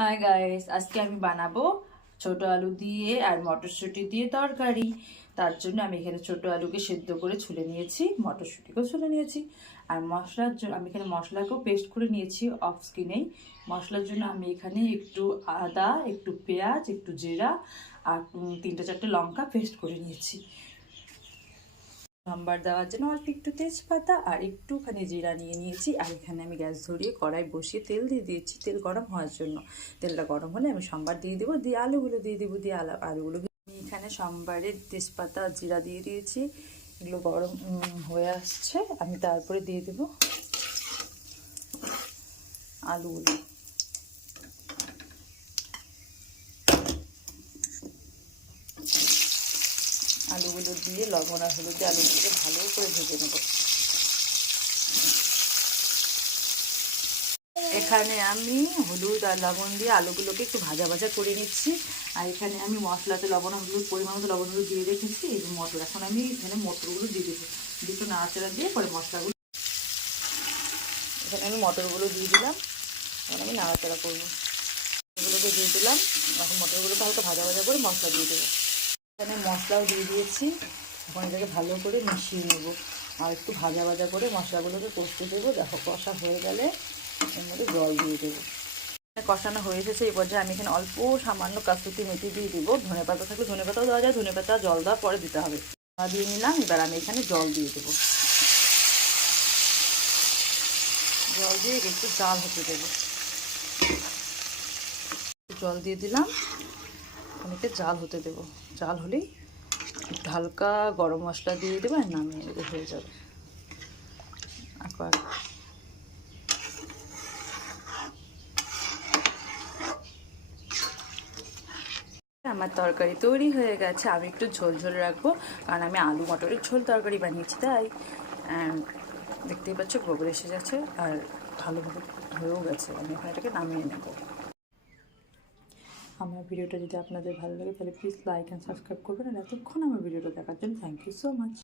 Hi guys, আজকে আমি বানাবো ছোট আলু দিয়ে আর মটরশুঁটি দিয়ে তরকারি। তার জন্য আমি এখানে ছোট আলুকে সেদ্ধ করে ছুলে নিয়েছি, মটরশুঁটিকেও ছুলে নিয়েছি। আর মশলার জন্য আমি এখানে মশলাকেও পেস্ট করে নিয়েছি অফ স্ক্রিনেই। মশলার জন্য আমি এখানে একটু আদা, একটু পেঁয়াজ, একটু জিরা আর 3-4টে লঙ্কা পেস্ট করে নিয়েছি। সম্বার দেওয়ার জন্য অল্প একটু তেজপাতা আর একটুখানি জিরা নিয়ে নিয়েছি। আর এখানে আমি গ্যাস ধরিয়ে কড়াই বসিয়ে তেল দিয়ে দিয়েছি, তেল গরম হওয়ার জন্য। তেলটা গরম হলে আমি সম্বার দিয়ে দেবো, দিয়ে আলুগুলো দিয়ে দেবো, দিয়ে আলুগুলো আমি এখানে সম্বারের তেজপাতা আর জিরা দিয়ে দিয়েছি। এগুলো গরম হয়ে আসছে, আমি তারপরে দিয়ে দেবো আলুগুলো। আলুগুলো দিয়ে লবণ আর হলুদ দিয়ে আলুগুলোকে ভালো করে ভেজে নেব। এখানে আমি হলুদ আর লবণ দিয়ে আলুগুলোকে একটু ভাজা ভাজা করে নিচ্ছি। আর এখানে আমি মশলাতে লবণ হলুদ পরিমাণ মতো লবণ হলুদ দিয়ে রেখেছি। এই যে মটর, এখন আমি এখানে মটরগুলো দিয়ে দেবো, দুটো নাড়াচাড়া দিয়ে পরে মশলাগুলো। এখানে আমি মটরগুলো দিয়ে দিলাম, এখন আমি নাড়াচাড়া করবো। এগুলোকে দিয়ে দিলাম, এখন মটরগুলোকে হালকা ভাজা ভাজা করে মশলা দিয়ে দেবো। এখানে মশলাও দিয়ে দিয়েছি, এখন এটাকে ভালো করে মিশিয়ে নেব। আর একটু ভাজা ভাজা করে মশলাগুলোকে কষতে দেবো। দেখো কষা হয়ে গেলে এর মধ্যে জল দিয়ে দেবো। কষানো হয়ে এসেছে, এই পর্যায়ে আমি এখানে অল্প সামান্য কাসুরি মেথি দিয়ে দিব। ধনে পাতা থাকলে ধনে পাতাও দেওয়া যায়, ধনে পাতা জল দেওয়ার পরে দিতে হবে। দিয়ে নিলাম, এবার আমি এখানে জল দিয়ে দেবো। জল দিয়ে একটু জাল হতে দেবো। জল দিয়ে দিলাম, অনেকটা জাল হতে দেবো। জাল হলেই হালকা গরম মশলা দিয়ে দেবো আর নামিয়ে নেবে, হয়ে যাবে। আমার তরকারি তৈরি হয়ে গেছে। আমি একটু ঝোল ঝোল রাখবো, কারণ আমি আলু মটরের ঝোল তরকারি বানিয়েছি, তাই দেখতেই পাচ্ছ গোবর এসে যাচ্ছে আর ভালোভাবে হয়েও গেছে। আমি এখন এটাকে নামিয়ে নেব। আমার ভিডিওটা যদি আপনাদের ভালো লাগে তাহলে প্লিজ লাইক অ্যান্ড সাবস্ক্রাইব করবেন। আর এতক্ষণ আমার ভিডিওটা দেখার জন্য থ্যাংক ইউ সো মাচ।